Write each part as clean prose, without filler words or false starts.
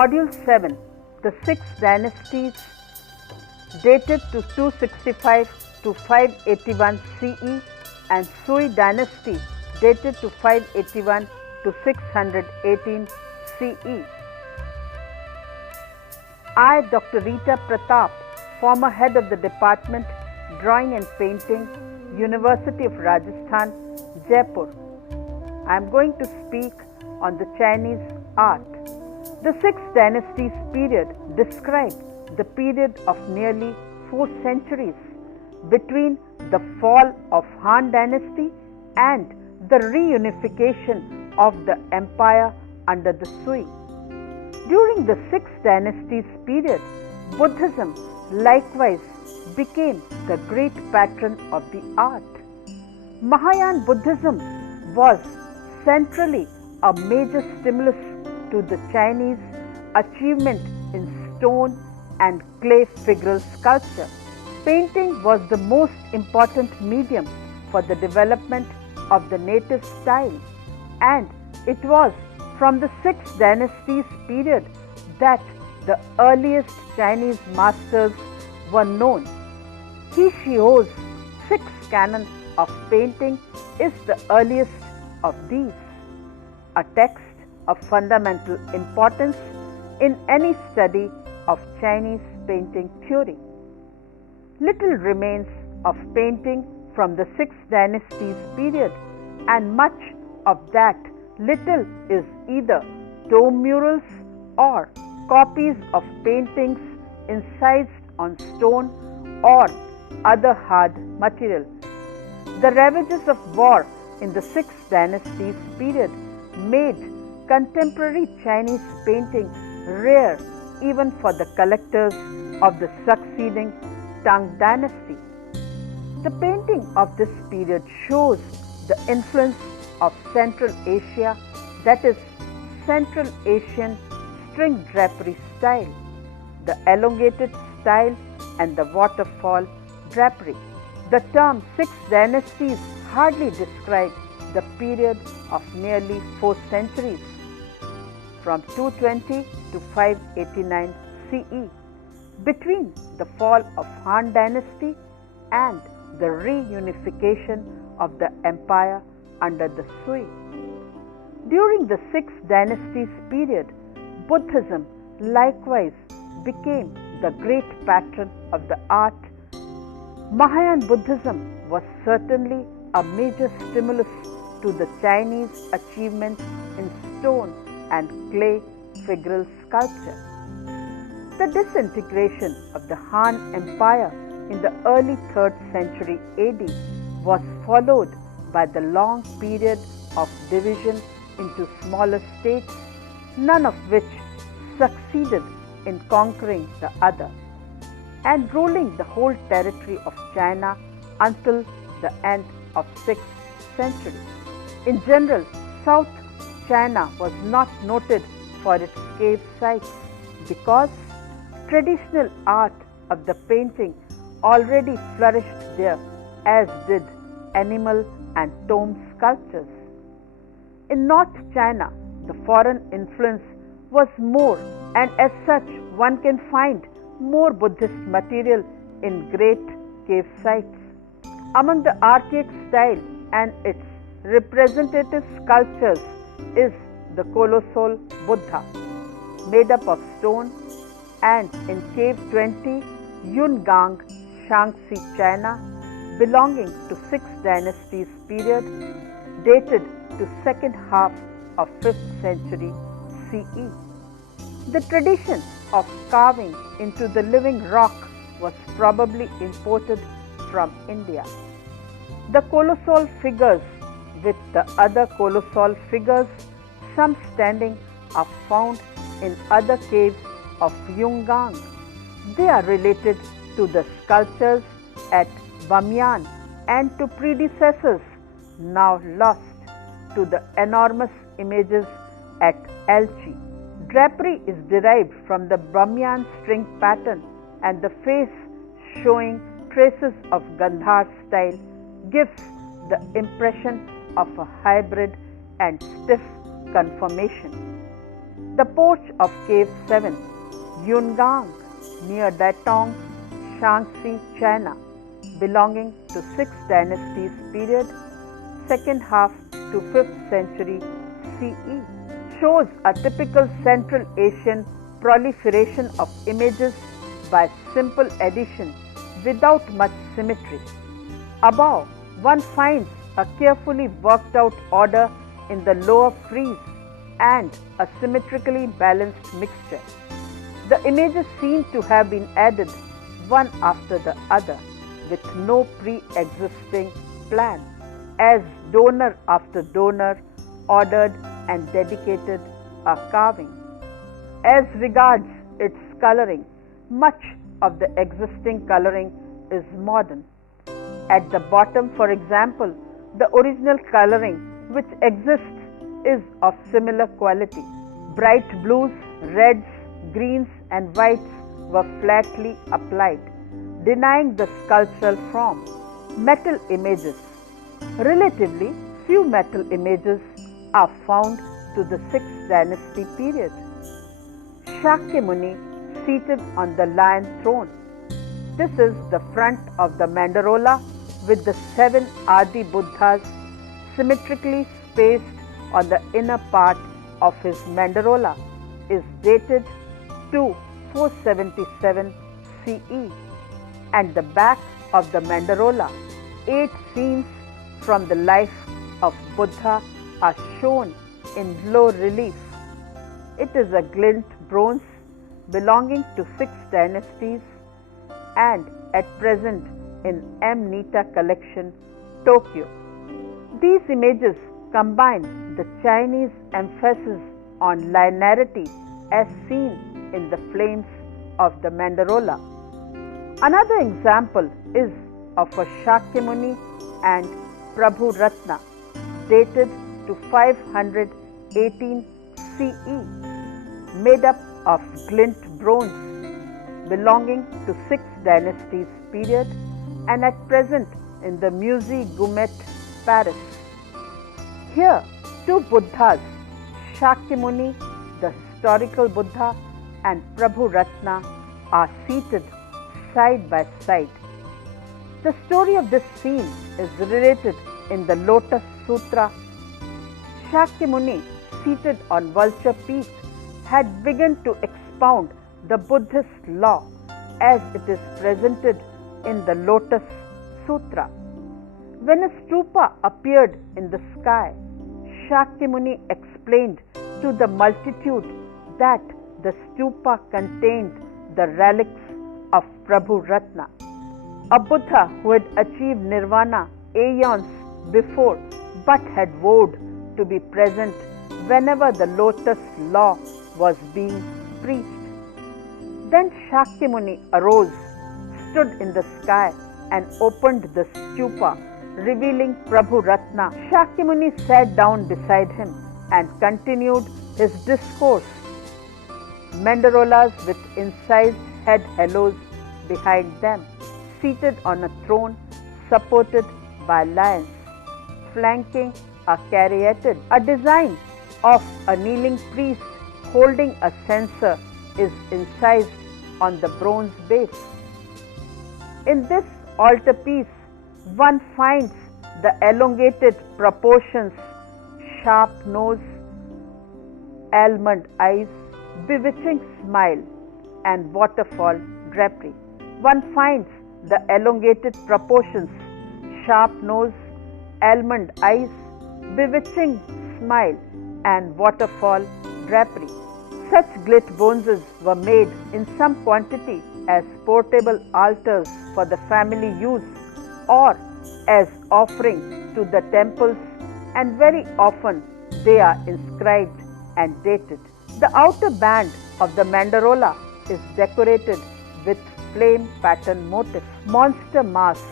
Module 7, the Six Dynasties, dated to 265 to 581 CE, and Sui Dynasty, dated to 581 to 618 CE. I, Dr. Rita Pratap, former head of the Department, Drawing and Painting, University of Rajasthan, Jaipur. I am going to speak on the Chinese art. The Six Dynasties period describes the period of nearly 4 centuries between the fall of Han Dynasty and the reunification of the empire under the Sui. During the Six Dynasties period, Buddhism likewise became the great patron of the art. Mahayana Buddhism was centrally a major stimulus to the Chinese achievement in stone and clay figural sculpture. Painting was the most important medium for the development of the native style, and it was from the Six Dynasties period that the earliest Chinese masters were known. He Shihou's Six Canon of Painting is the earliest of these, a text of fundamental importance in any study of Chinese painting theory. Little remains of painting from the Six Dynasties period, and much of that little is either tomb murals or copies of paintings incised on stone or other hard material. The ravages of war in the Six Dynasties period made contemporary Chinese painting rare even for the collectors of the succeeding Tang Dynasty. The painting of this period shows the influence of Central Asia, that is, Central Asian string drapery style, the elongated style and the waterfall drapery. The term Six Dynasties hardly describes the period of nearly 4 centuries, from 220 to 589 CE, between the fall of Han Dynasty and the reunification of the empire under the Sui. During the Six Dynasties period, Buddhism likewise became the great patron of the art. Mahayana Buddhism was certainly a major stimulus to the Chinese achievements in stone and clay figural sculpture. The disintegration of the Han Empire in the early 3rd century AD was followed by the long period of division into smaller states, none of which succeeded in conquering the other and ruling the whole territory of China until the end of 6th century. In general, South China was not noted for its cave sites because traditional art of the painting already flourished there, as did animal and tomb sculptures. In North China, the foreign influence was more, and as such one can find more Buddhist material in great cave sites. Among the archaic style and its representative sculptures is the colossal Buddha, made up of stone, and in Cave 20, Yungang, Shaanxi, China, belonging to Six Dynasties period, dated to second half of 5th century CE. The tradition of carving into the living rock was probably imported from India. The colossal figures with the other colossal figures, some standing, are found in other caves of Yungang. They are related to the sculptures at Bamiyan and to predecessors now lost, to the enormous images at Elchi. Drapery is derived from the Bamiyan string pattern, and the face showing traces of Gandhar style gives the impression of a hybrid and stiff conformation. The porch of Cave 7, Yungang, near Datong, Shaanxi, China, belonging to Six Dynasties period, second half to 5th century CE, shows a typical Central Asian proliferation of images by simple addition without much symmetry. Above, one finds a carefully worked out order in the lower frieze and a symmetrically balanced mixture. The images seem to have been added one after the other with no pre-existing plan, as donor after donor ordered and dedicated a carving. As regards its coloring, much of the existing coloring is modern. At the bottom, for example, the original coloring which exists is of similar quality. Bright blues, reds, greens and whites were flatly applied, denying the sculptural form. Metal images. Relatively few metal images are found to the 6th dynasty period. Shakyamuni seated on the lion throne. This is the front of the Mandarola with the 7 Adi Buddhas symmetrically spaced on the inner part of his Mandarola, is dated to 477 CE, and the back of the Mandarola, 8 scenes from the life of Buddha are shown in low relief. It is a glint bronze belonging to 6 dynasties and at present in M-07 collection, Tokyo. These images combine the Chinese emphasis on linearity as seen in the flames of the Mandarola. Another example is of a Shakyamuni and Prabhu Ratna dated to 518 CE, made up of glint bronze belonging to 6 dynasties period and at present in the Musée Guimet, Paris. Here, 2 Buddhas, Shakyamuni, the historical Buddha, and Prabhu Ratna are seated side by side. The story of this scene is related in the Lotus Sutra. Shakyamuni, seated on Vulture Peak, had begun to expound the Buddhist law as it is presented in the Lotus Sutra. When a stupa appeared in the sky, Shakyamuni explained to the multitude that the stupa contained the relics of Prabhu Ratna, a Buddha who had achieved nirvana aeons before but had vowed to be present whenever the lotus law was being preached. Then Shakyamuni arose, stood in the sky and opened the stupa, revealing Prabhu Ratna. Shakyamuni sat down beside him and continued his discourse. Mandarolas with incised head halos behind them, seated on a throne supported by lions, flanking a caryatid. A design of a kneeling priest holding a censer is incised on the bronze base. In this altarpiece, one finds the elongated proportions, sharp nose, almond eyes, bewitching smile, and waterfall drapery. One finds the elongated proportions, sharp nose, almond eyes, bewitching smile, and waterfall drapery. Such gilt bronzes were made in some quantity as portable altars for the family use or as offering to the temples, and very often they are inscribed and dated. The outer band of the Mandarola is decorated with flame pattern motif. Monster mask.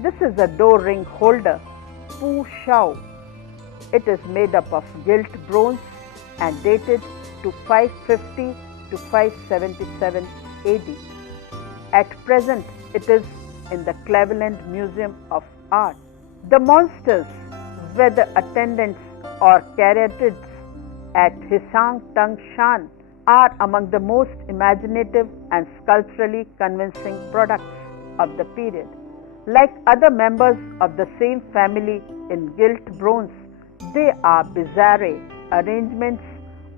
This is a door ring holder, Pu Shao. It is made up of gilt bronze and dated to 550 to 577 AD. At present, it is in the Cleveland Museum of Art. The monsters, whether attendants or caryatids, at Hisang Tangshan are among the most imaginative and sculpturally convincing products of the period. Like other members of the same family in gilt bronze, they are bizarre arrangements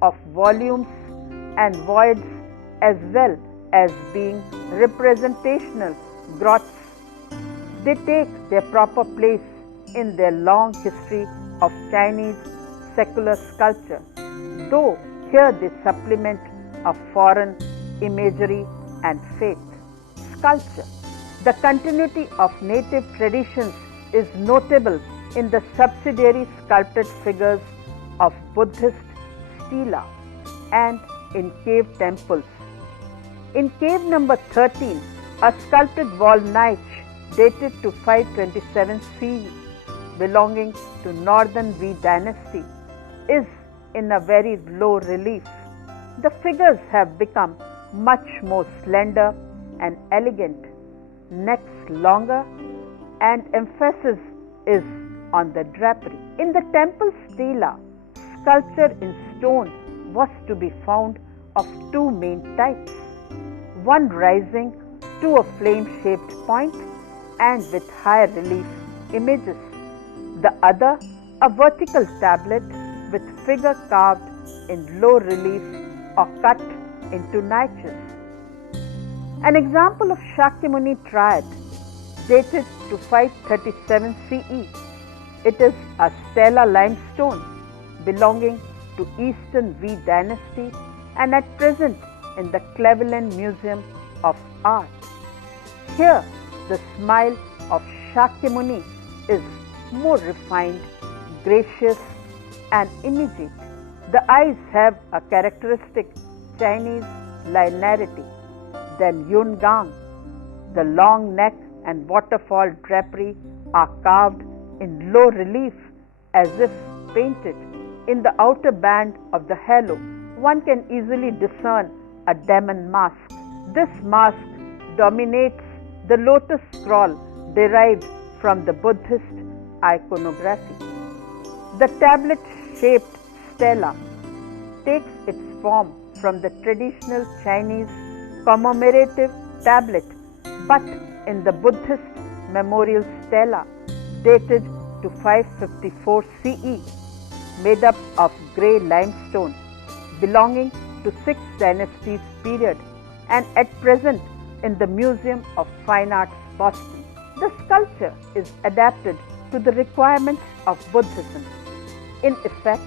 of volumes and voids as well as being representational grots. They take their proper place in their long history of Chinese secular sculpture, though here they supplement a foreign imagery and faith. Sculpture. The continuity of native traditions is notable in the subsidiary sculpted figures of Buddhist stela and in cave temples. In cave number 13, a sculpted wall niche dated to 527 CE belonging to Northern V dynasty is in a very low relief. The figures have become much more slender and elegant, necks longer, and emphasis is on the drapery. In the temple stela, sculpture in stone was to be found of two main types, one rising to a flame-shaped point and with high relief images, the other a vertical tablet with figure carved in low relief or cut into niches. An example of Shakyamuni triad dated to 537 CE. It is a stela limestone belonging to Eastern V dynasty and at present in the Cleveland Museum of Art. Here, the smile of Shakyamuni is more refined, gracious, and immediate. The eyes have a characteristic Chinese linearity. Then Yungang, the long neck and waterfall drapery are carved in low relief as if painted. In the outer band of the halo, one can easily discern a demon mask. This mask dominates the lotus scroll derived from the Buddhist iconography. The tablet-shaped stela takes its form from the traditional Chinese commemorative tablet, but in the Buddhist memorial stela dated to 554 CE, made up of grey limestone belonging to Six Dynasties period and at present in the Museum of Fine Arts, Boston. The sculpture is adapted to the requirements of Buddhism. In effect,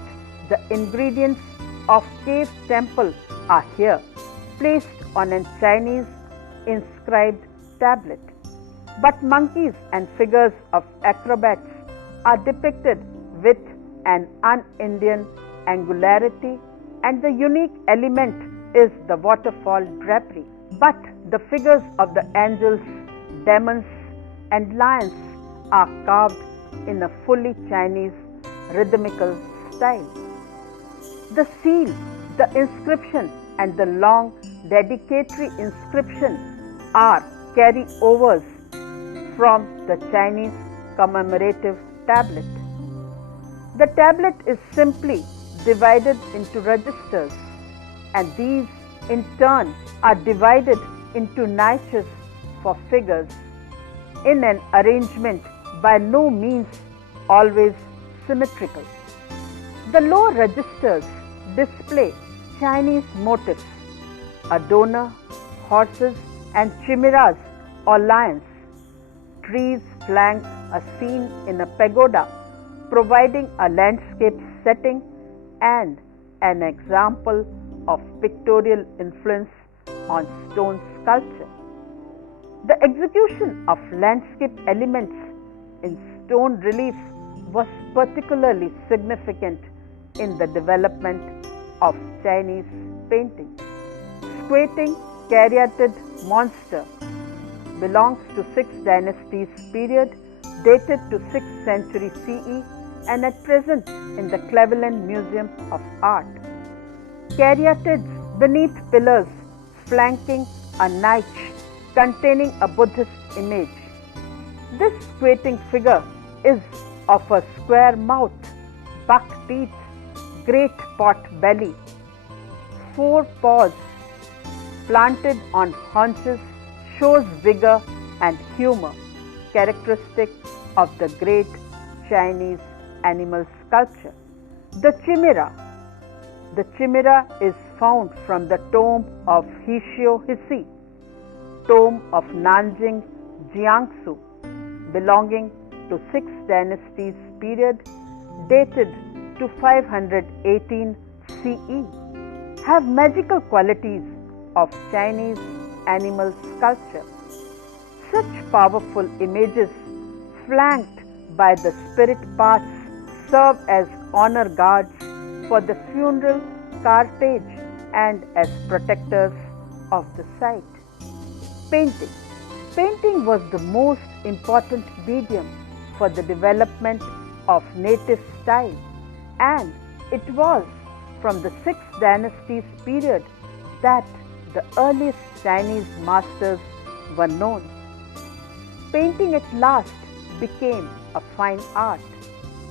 the ingredients of cave temple are here placed on a Chinese inscribed tablet. But monkeys and figures of acrobats are depicted with an un-Indian angularity, and the unique element is the waterfall drapery. But the figures of the angels, demons, and lions are carved in a fully Chinese rhythmical style. The seal, the inscription, and the long dedicatory inscription are carryovers from the Chinese commemorative tablet. The tablet is simply divided into registers, and these in turn are divided into niches for figures in an arrangement by no means always symmetrical. The lower registers display Chinese motifs, a donor, horses, and chimeras or lions. Trees flank a scene in a pagoda, providing a landscape setting and an example of pictorial influence on stone sculpture. The execution of landscape elements in stone relief was particularly significant in the development of Chinese painting. Squatting caryatid monster belongs to Six Dynasties period dated to 6th century CE and at present in the Cleveland Museum of Art. Caryatids beneath pillars flanking a niche containing a Buddhist image. This squatting figure is of a square mouth, buck teeth, great pot belly, 4 paws planted on haunches shows vigor and humor, characteristic of the great Chinese animal sculpture. The chimera. The chimera is found from the tomb of Hsio Hsi, tomb of Nanjing, Jiangsu, belonging to Six Dynasties period, dated to 518 CE, have magical qualities of Chinese animal sculpture. Such powerful images, flanked by the spirit parts, serve as honor guards for the funeral cortege and as protectors of the site. Painting. Painting was the most important medium for the development of native style, and it was from the Six Dynasties period that the earliest Chinese masters were known. Painting at last became a fine art,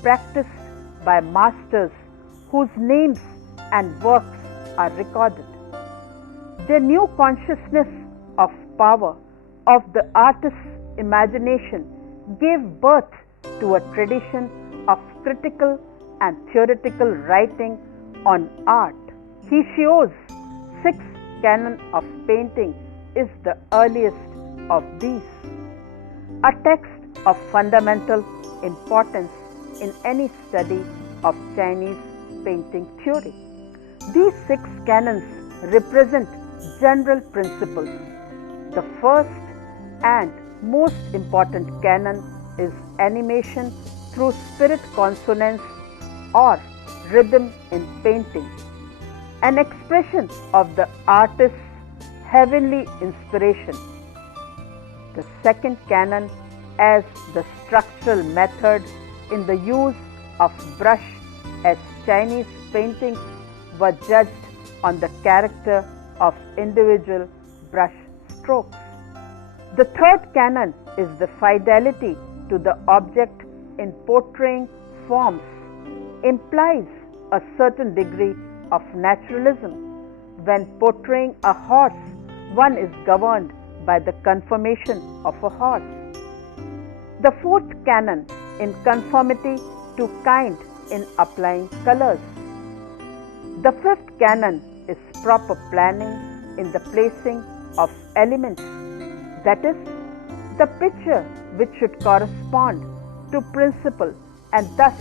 practiced by masters whose names and works are recorded. Their new consciousness of power of the artist's imagination gave birth to a tradition of critical and theoretical writing on art. Hsio's Sixth Canon of Painting is the earliest of these, a text of fundamental importance in any study of Chinese painting theory. These 6 canons represent general principles. The first and most important canon is animation through spirit consonance or rhythm in painting, an expression of the artist's heavenly inspiration. The second canon as the structural method in the use of brush, as Chinese paintings were judged on the character of individual brush strokes. The third canon is the fidelity to the object in portraying forms, implies a certain degree of naturalism. When portraying a horse, one is governed by the conformation of a horse. The fourth canon in conformity to kind in applying colors. The fifth canon is proper planning in the placing of elements, that is, the picture which should correspond to principle and thus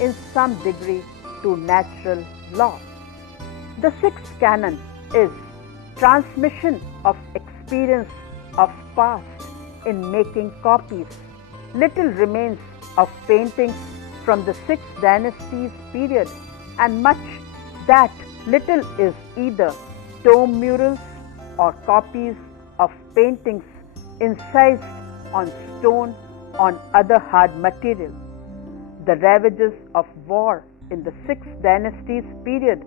in some degree to natural law. The sixth canon is transmission of experience of past in making copies. Little remains of paintings from the Six Dynasties period, and much that little is either tomb murals or copies of paintings incised on stone on other hard material. The ravages of war in the Six Dynasties period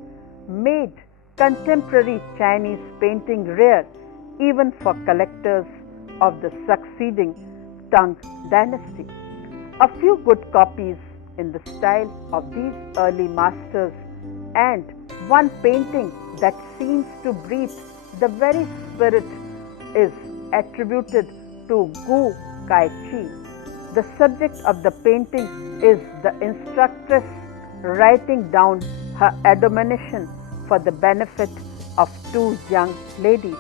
made contemporary Chinese painting rare even for collectors of the succeeding Tang dynasty. A few good copies in the style of these early masters and one painting that seems to breathe the very spirit is attributed to Gu Kai-chi. The subject of the painting is the instructress writing down her admonition for the benefit of two young ladies.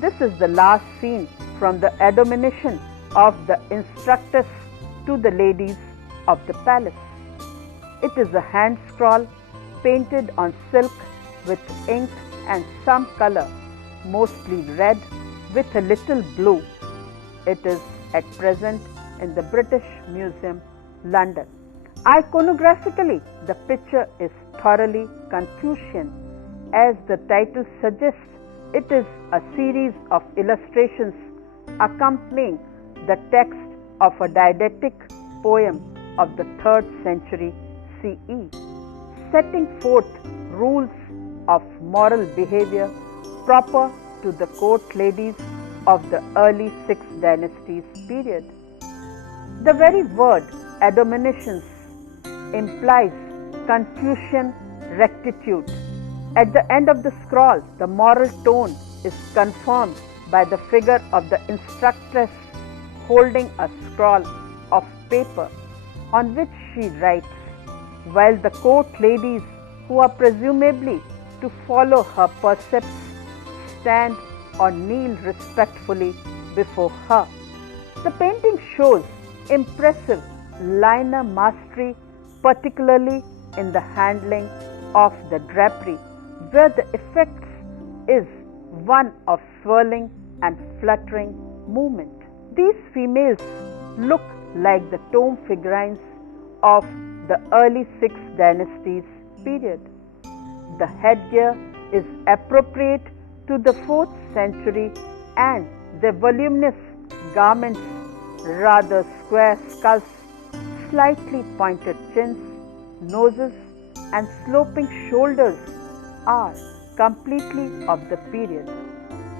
This is the last scene from the admonition of the instructress to the ladies of the palace. It is a hand scroll painted on silk with ink and some color, mostly red with a little blue. It is at present in the British Museum, London. Iconographically, the picture is thoroughly Confucian. As the title suggests, it is a series of illustrations accompanying the text of a didactic poem of the 3rd century CE, setting forth rules of moral behavior proper to the court ladies of the early Six Dynasties period. The very word admonitions implies Confucian rectitude. At the end of the scroll, the moral tone is confirmed by the figure of the instructress holding a scroll of paper on which she writes, while the court ladies who are presumably to follow her precepts stand or kneel respectfully before her. The painting shows impressive liner mastery, particularly in the handling of the drapery, where the effect is one of swirling and fluttering movement. These females look like the tomb figurines of the early Six Dynasties period. The headgear is appropriate to the 4th century and the voluminous garments, rather square skulls, slightly pointed chins, noses, and sloping shoulders are completely of the period.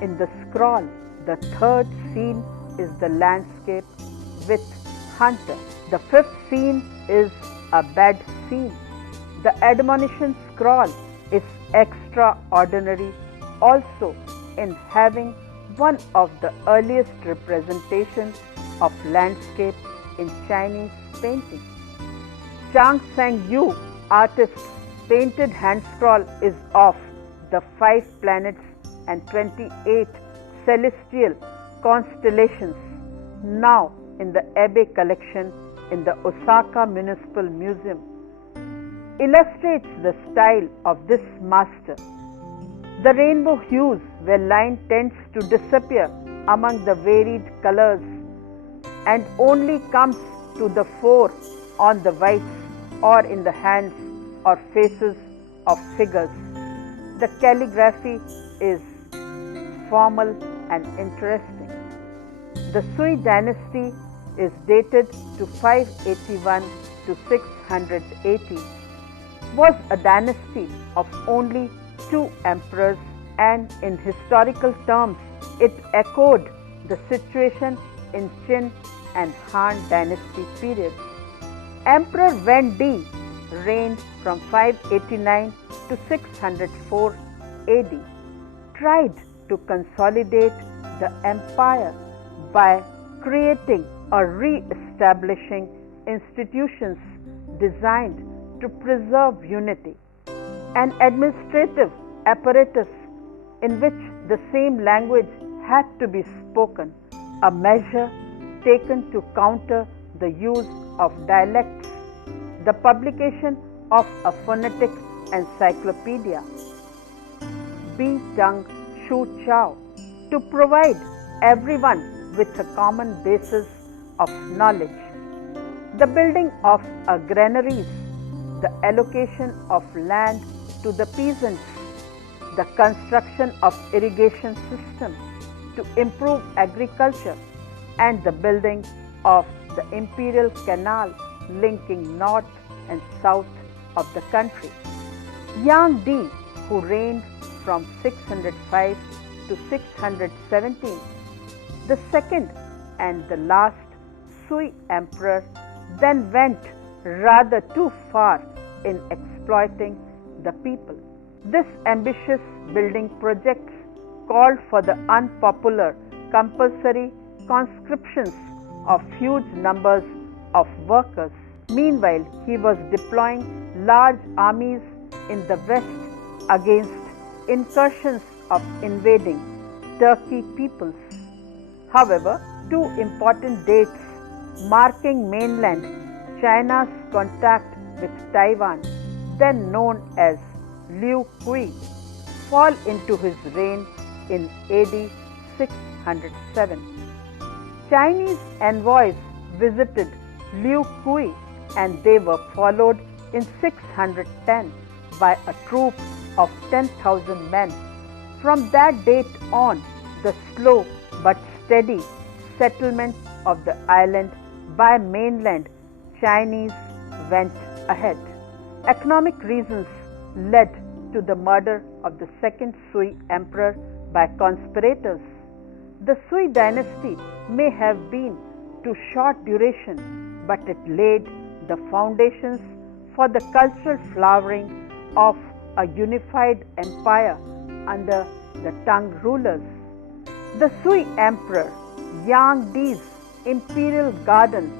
In the scroll, the 3rd scene is the landscape with hunter. The 5th scene is a bed scene. The admonition scroll is extraordinary also in having one of the earliest representations of landscape in Chinese painting. Chang Sang-yu artist's painted hand scroll is of the 5 planets and 28 celestial constellations, now in the Abe collection in the Osaka Municipal Museum, illustrates the style of this master. The rainbow hues where line tends to disappear among the varied colors and only comes to the fore on the whites or in the hands or faces of figures. The calligraphy is formal and interesting. The Sui dynasty is dated to 581 to 680, was a dynasty of only 2 emperors, and in historical terms it echoed the situation in Qin and Han dynasty periods. Emperor Wen Di reigned from 589 to 604 AD, tried to consolidate the empire by creating or re-establishing institutions designed to preserve unity, an administrative apparatus in which the same language had to be spoken, a measure taken to counter the use of dialects, the publication of a phonetic encyclopedia, Bi Tung Shu Chao, to provide everyone with a common basis of knowledge, the building of granaries, the allocation of land to the peasants, the construction of irrigation systems to improve agriculture, and the building of the imperial canal linking north and south of the country. Yang Di, who reigned from 605 to 617, the second and the last Sui emperor, then went rather too far in exploiting the people. This ambitious building project called for the unpopular compulsory conscriptions of huge numbers of workers. Meanwhile, he was deploying large armies in the west against incursions of invading Turkey peoples. However, 2 important dates marking mainland China's contact with Taiwan, then known as Liu Kui, fall into his reign in AD 607. Chinese envoys visited Liu Kui and they were followed in 610 by a troop of 10,000 men. From that date on, the slow but steady settlement of the island by mainland Chinese went ahead. Economic reasons led to the murder of the second Sui emperor by conspirators. The Sui dynasty may have been to short duration, but it laid the foundations for the cultural flowering of a unified empire under the Tang rulers. The Sui Emperor Yang Di's imperial garden,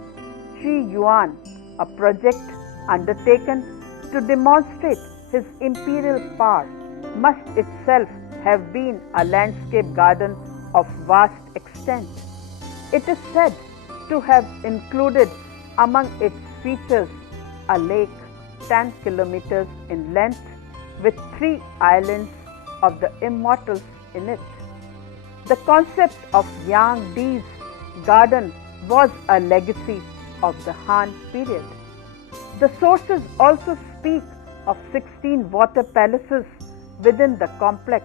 Qi Yuan, a project undertaken to demonstrate his imperial power, must itself have been a landscape garden of vast extent. It is said to have included among its features a lake 10 kilometers in length with 3 islands of the immortals in it. The concept of Yang Di's garden was a legacy of the Han period. The sources also speak of 16 water palaces within the complex,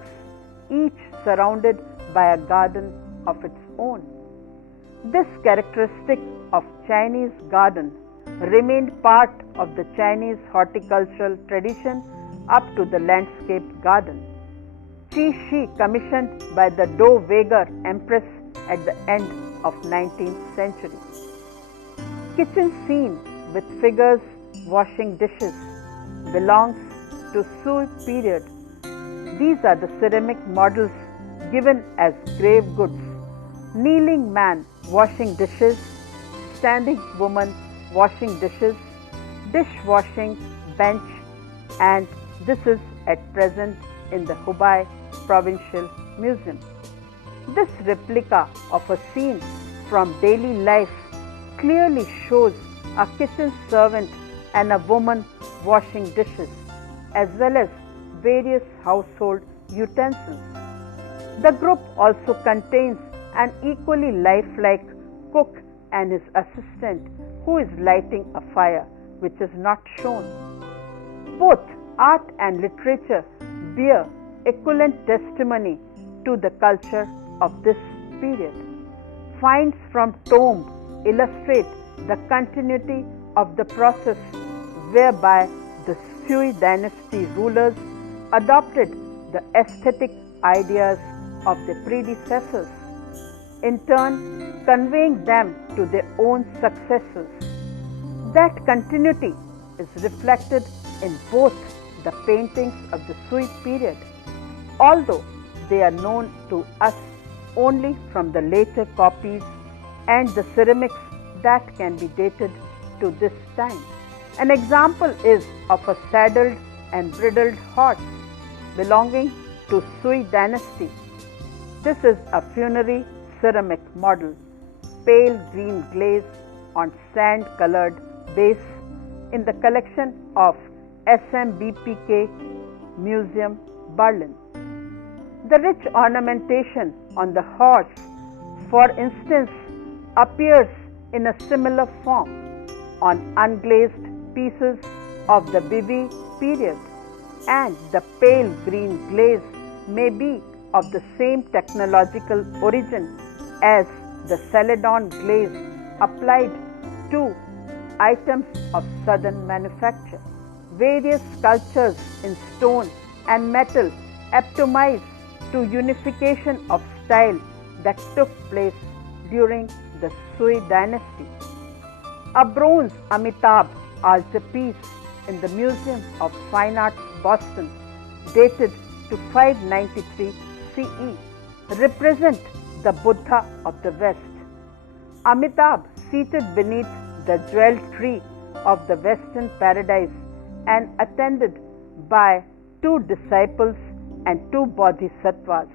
each surrounded by a garden of its own. This characteristic of Chinese garden remained part of the Chinese horticultural tradition up to the landscape garden. Qi Shi, commissioned by the Dowager Empress at the end of 19th century. Kitchen scene with figures washing dishes belongs to Sui period. These are the ceramic models given as grave goods. Kneeling man washing dishes, standing woman washing dishes, dishwashing bench, and this is at present in the Hubei Provincial Museum. This replica of a scene from daily life clearly shows a kitchen servant and a woman washing dishes, as well as various household utensils. The group also contains an equally lifelike cook and his assistant who is lighting a fire, which is not shown. Both art and literature bear equivalent testimony to the culture of this period. Finds from tombs illustrate the continuity of the process whereby the Sui Dynasty rulers adopted the aesthetic ideas of their predecessors, in turn conveying them to their own successors. That continuity is reflected in both the paintings of the Sui period, although they are known to us only from the later copies and the ceramics that can be dated to this time. An example is of a saddled and bridled horse belonging to Sui Dynasty. This is a funerary ceramic model, pale green glaze on sand-colored base in the collection of SMBPK Museum, Berlin. The rich ornamentation on the horse, for instance, appears in a similar form on unglazed pieces of the Bibi period, and the pale green glaze may be of the same technological origin as the celadon glaze applied to items of southern manufacture. Various sculptures in stone and metal epitomize to unification of style that took place during the Sui Dynasty. A bronze Amitabh altarpiece in the Museum of Fine Arts, Boston, dated to 593 CE, represent the Buddha of the West. Amitabh seated beneath the jeweled tree of the Western paradise and attended by 2 disciples and 2 bodhisattvas.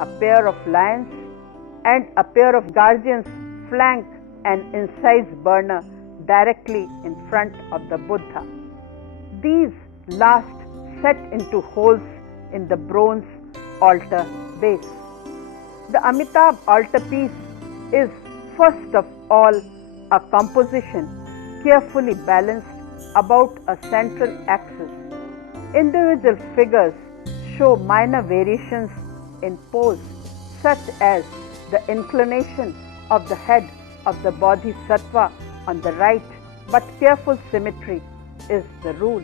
A pair of lions and a pair of guardians flank an incense burner directly in front of the Buddha. These last set into holes in the bronze altar base. The Amitabh altarpiece is first of all a composition carefully balanced about a central axis. Individual figures show minor variations in pose, such as the inclination of the head of the bodhisattva on the right, but careful symmetry is the rule.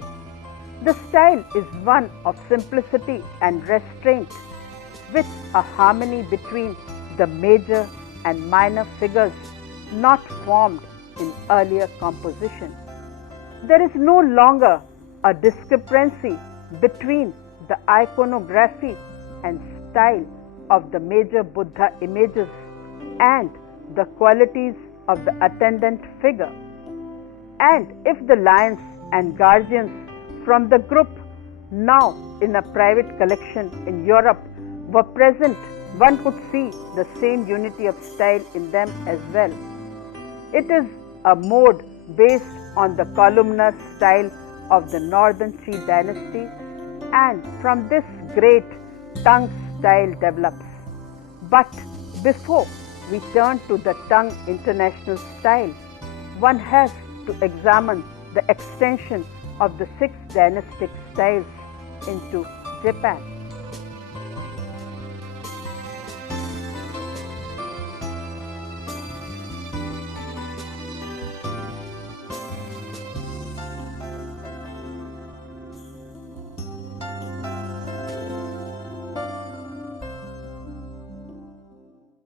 The style is one of simplicity and restraint, with a harmony between the major and minor figures not formed in earlier composition. There is no longer a discrepancy between the iconography and style of the major Buddha images and the qualities of the attendant figure. And if the lions and guardians from the group, now in a private collection in Europe, were present, one could see the same unity of style in them as well. It is a mode based on the columnar style of the northern three dynasties, and from this great tongue style develops. But before we turn to the tongue international style, one has to examine the extension of the six dynastic styles into Japan.